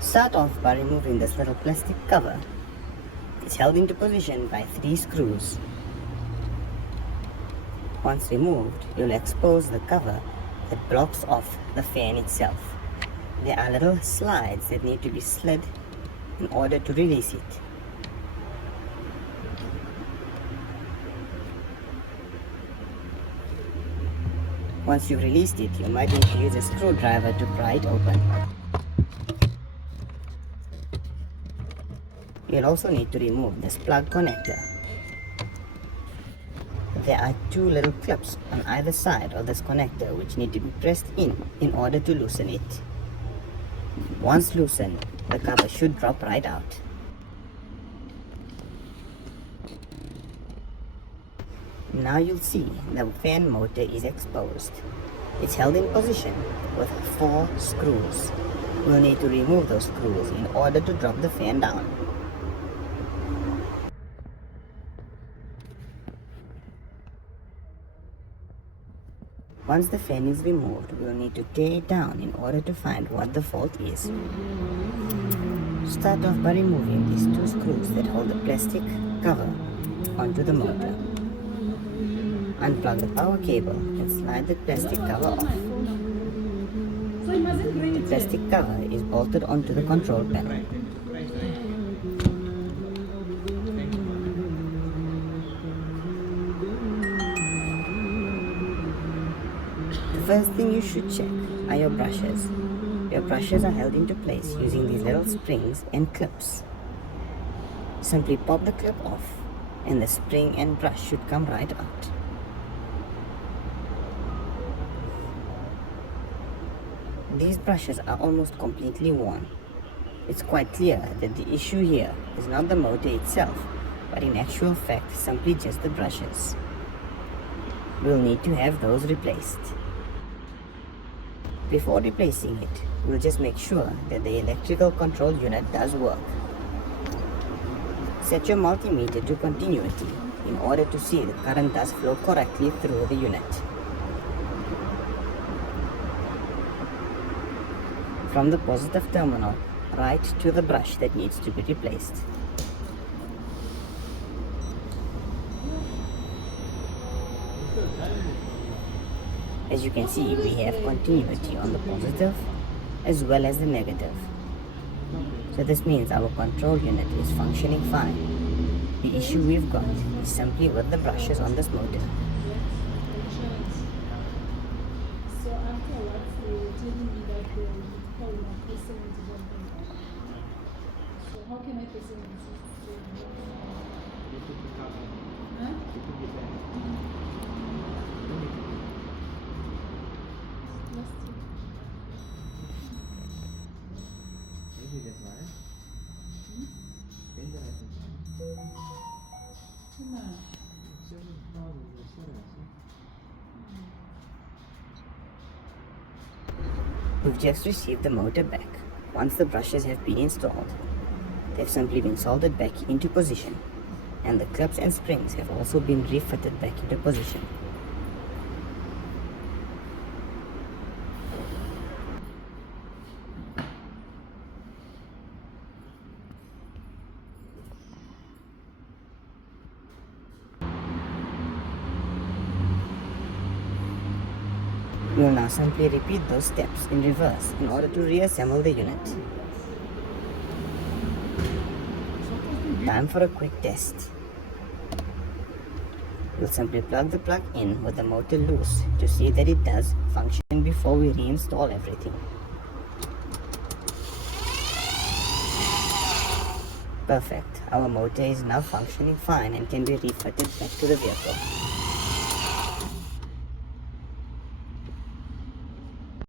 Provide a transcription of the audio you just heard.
Start off by removing this little plastic cover. It's held into position by 3 screws. Once removed, you'll expose the cover that blocks off the fan itself. There are little slides that need to be slid in order to release it. Once you've released it, you might need to use a screwdriver to pry it open. You'll also need to remove this plug connector. There are 2 little clips on either side of this connector which need to be pressed in order to loosen it. Once loosened, the cover should drop right out. Now you'll see the fan motor is exposed. It's held in position with 4 screws. We'll need to remove those screws in order to drop the fan down. Once the fan is removed, we'll need to tear it down in order to find what the fault is. Start off by removing these 2 screws that hold the plastic cover onto the motor. Unplug the power cable and slide the plastic cover off. The plastic cover is bolted onto the control panel. The first thing you should check are your brushes. Your brushes are held into place using these little springs and clips. Simply pop the clip off and the spring and brush should come right out. These brushes are almost completely worn. It's quite clear that the issue here is not the motor itself, but in actual fact simply just the brushes. We'll need to have those replaced. Before replacing it, we'll just make sure that the electrical control unit does work. Set your multimeter to continuity in order to see the current does flow correctly through the unit. From the positive terminal, right to the brush that needs to be replaced. As you can see, we have continuity on the positive as well as the negative. So this means our control unit is functioning fine. The issue we've got is simply with the brushes on this motor. So afterwards, they were telling me that they will call my person to something. So how can I present this? Huh? Too much. We've just received the motor back. Once the brushes have been installed, they've simply been soldered back into position, and the clips and springs have also been refitted back into position. We will now simply repeat those steps in reverse in order to reassemble the unit. Time for a quick test. We'll simply plug the plug in with the motor loose to see that it does function before we reinstall everything. Perfect. Our motor is now functioning fine and can be refitted back to the vehicle.